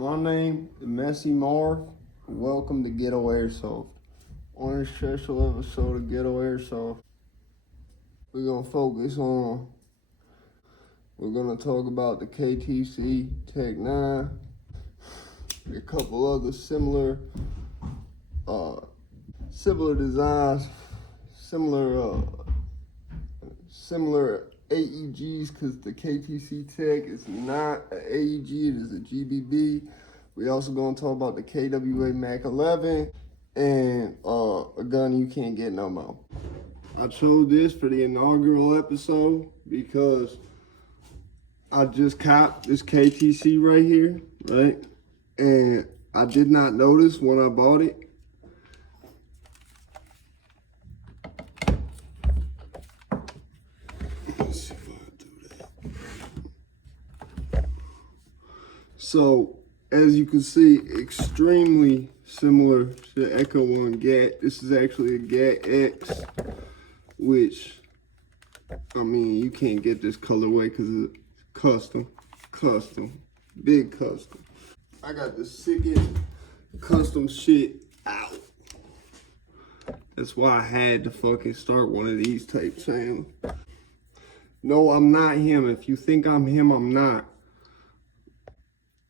My name is Messy Marv. Welcome to Ghetto Airsoft. On this special episode of Ghetto Airsoft, we're gonna talk about the KTC tec-9, a couple other similar designs, similar AEGs, because the KTC Tech is not an AEG, it is a GBB. We also gonna talk about the KWA Mac 11 and a gun you can't get no more. I chose this for the inaugural episode because I just copped this KTC right here, right? And I did not notice when I bought it. Let's see if I can do that. So, as you can see, extremely similar to the Echo 1 GAT. This is actually a GAT X, which, I mean, you can't get this colorway because it's custom, big custom. I got the sickest custom shit out. That's why I had to fucking start one of these type channels. No, I'm not him. If you think I'm him, I'm not.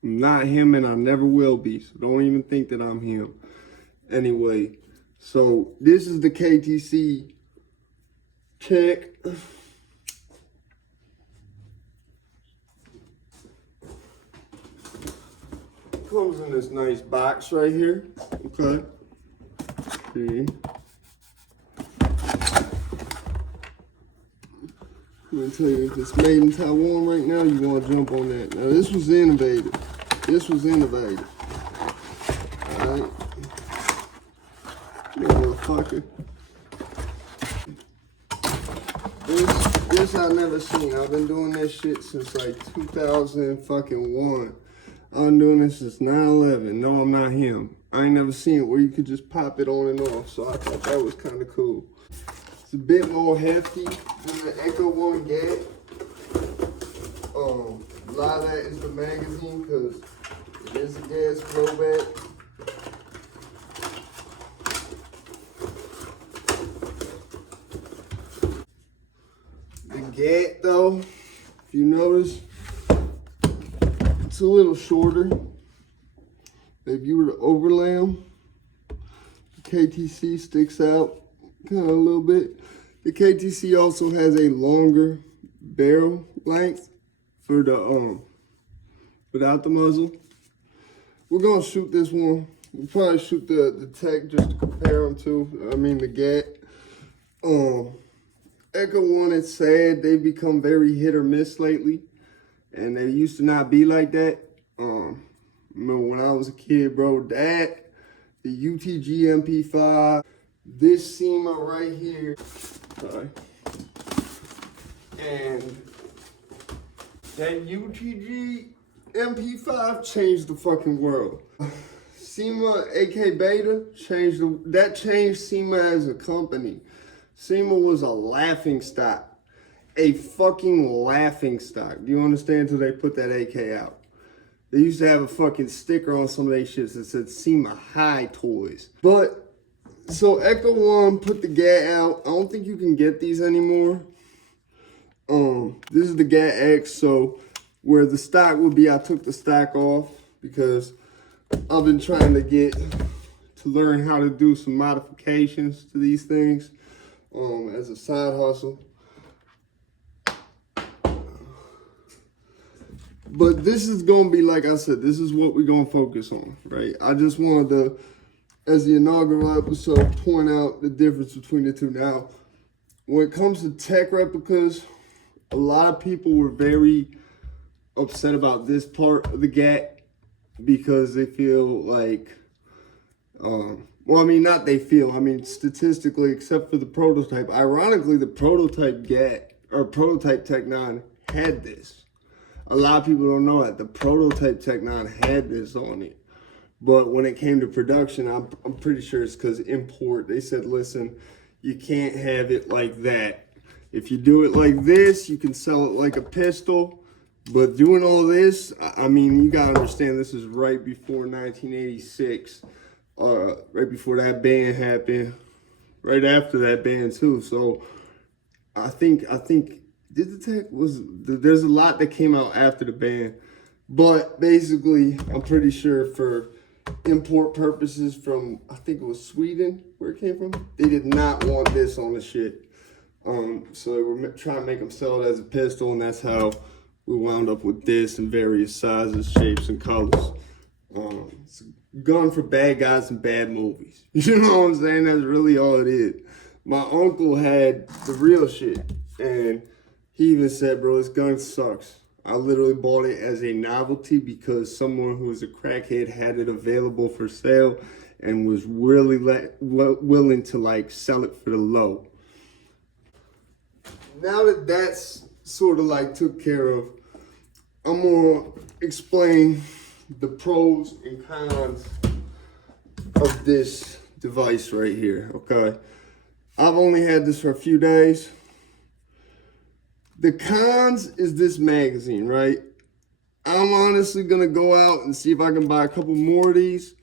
I'm not him, and I never will be. So don't even think that I'm him. Anyway, so this is the KTC Tech. Comes in this nice box right here. Okay. See. I'm gonna tell you, if it's made in Taiwan right now, you wanna jump on that. Now this was innovative. Alright. You motherfucker. This I never seen. I've been doing this shit since like 2001. I've been doing this since 9/11. No, I'm not him. I ain't never seen it where you could just pop it on and off, so I thought that was kind of cool. It's a bit more hefty than the Echo 1 GAT. A lot of that is the magazine, because it is a gas blowback. The GAT though, if you notice, it's a little shorter. If you were to overlay them, the KTC sticks out kind of a little bit. The KTC also has a longer barrel length for the without the muzzle. We're gonna shoot this one. We'll probably shoot the Tech just to compare them to. I mean the GAT. Echo 1, it's sad, they've become very hit or miss lately, and they used to not be like that. Remember when I was a kid, bro, that, the UTG MP5, this SEMA right here, sorry, and that UTG MP5 changed the fucking world. SEMA AK Beta changed SEMA as a company. SEMA was a laughing stock. A fucking laughing stock. Do you understand? Until they put that AK out. They used to have a fucking sticker on some of their shits that said SEMA High Toys. But, so Echo 1 put the GAT out. I don't think you can get these anymore. This is the GAT X, so where the stock would be, I took the stock off because I've been trying to learn how to do some modifications to these things as a side hustle. But this is going to be, like I said, this is what we're going to focus on, right? I just wanted to, as the inaugural episode, point out the difference between the two. Now, when it comes to tech replicas, a lot of people were very upset about this part of the GAT because they feel like, well, I mean, not they feel, I mean, statistically, except for the prototype. Ironically, the prototype GAT, or prototype tec-9 had this. A lot of people don't know that. The prototype tec-9 had this on it. But when it came to production, I'm pretty sure it's because import, they said, listen, you can't have it like that. If you do it like this, you can sell it like a pistol. But doing all this, I mean, you gotta understand this is right before 1986, right before that ban happened, right after that ban too. So I think there's a lot that came out after the ban, but basically I'm pretty sure for import purposes from, I think it was Sweden where it came from, they did not want this on the shit. So they were trying to make them sell it as a pistol, and that's how we wound up with this in various sizes, shapes, and colors. It's a gun for bad guys and bad movies. You know what I'm saying? That's really all it is. My uncle had the real shit, and he even said, bro, this gun sucks. I literally bought it as a novelty because someone who was a crackhead had it available for sale and was really willing to like sell it for the low. Now that that's sort of like took care of, I'm gonna explain the pros and cons of this device right here, okay? I've only had this for a few days. The cons is this magazine, right? I'm honestly gonna go out and see if I can buy a couple more of these,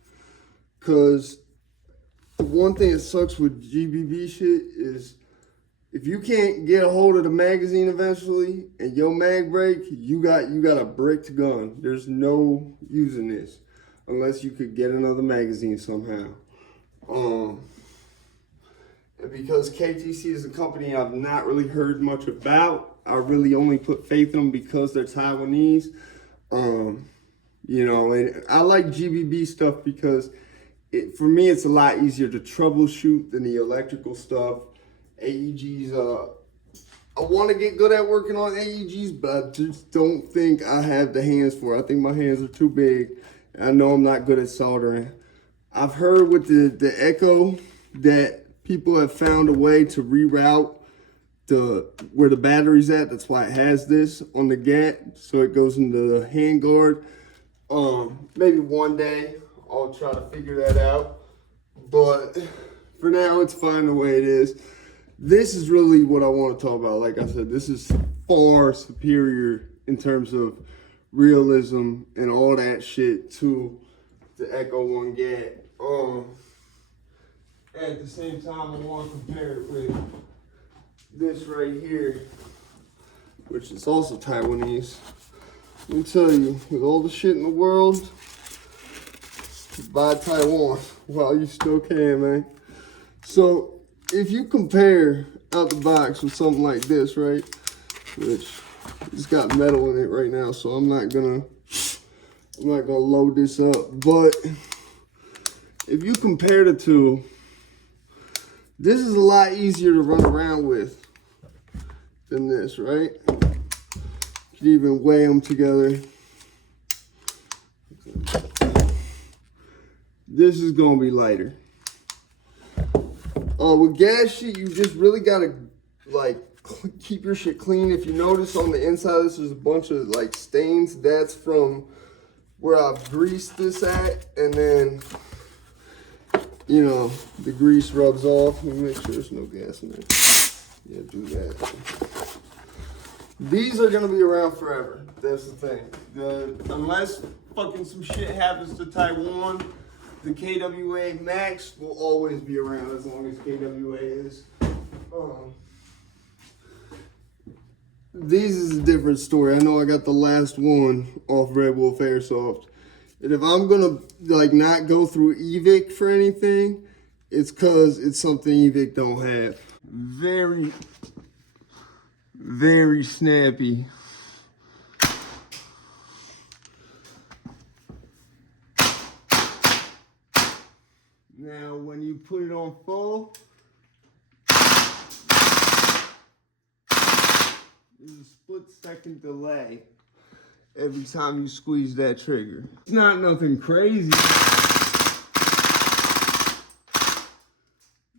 because the one thing that sucks with GBB shit is if you can't get a hold of the magazine eventually and your mag break, you got a bricked gun. There's no using this unless you could get another magazine somehow. And because KTC is a company I've not really heard much about, I really only put faith in them because they're Taiwanese. You know, and I like GBB stuff because for me it's a lot easier to troubleshoot than the electrical stuff. AEGs, I want to get good at working on AEGs, but I just don't think I have the hands for it. I think my hands are too big. I know I'm not good at soldering. I've heard with the Echo that people have found a way to reroute where the battery's at. That's why it has this on the GAT, so it goes into the handguard. Maybe one day I'll try to figure that out, but for now it's fine the way it is. This is really what I want to talk about. Like I said, this is far superior in terms of realism and all that shit to the Echo 1 GAT. At the same time, I want to compare it with this right here, which is also Taiwanese. Let me tell you, with all the shit in the world, buy Taiwan while you still can, man. So if you compare out the box with something like this, right, which it's got metal in it right now, so I'm not gonna load this up, but if you compare the two, this is a lot easier to run around with than this, right? You can even weigh them together. This is gonna be lighter. With gas shit, you just really gotta like keep your shit clean. If you notice on the inside of this, there's a bunch of like stains. That's from where I've greased this at, and then you know the grease rubs off. Let me make sure there's no gas in there. Yeah, do that. These are gonna be around forever. That's the thing. Unless fucking some shit happens to Taiwan, the KWA Max will always be around as long as KWA is. These is a different story. I know I got the last one off Red Wolf Airsoft. And if I'm gonna like not go through EVIC for anything, it's cause it's something EVIC don't have. Very, very snappy. Now, when you put it on full, there's a split-second delay every time you squeeze that trigger. It's not nothing crazy,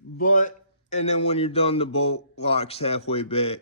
but, and then when you're done, the bolt locks halfway back.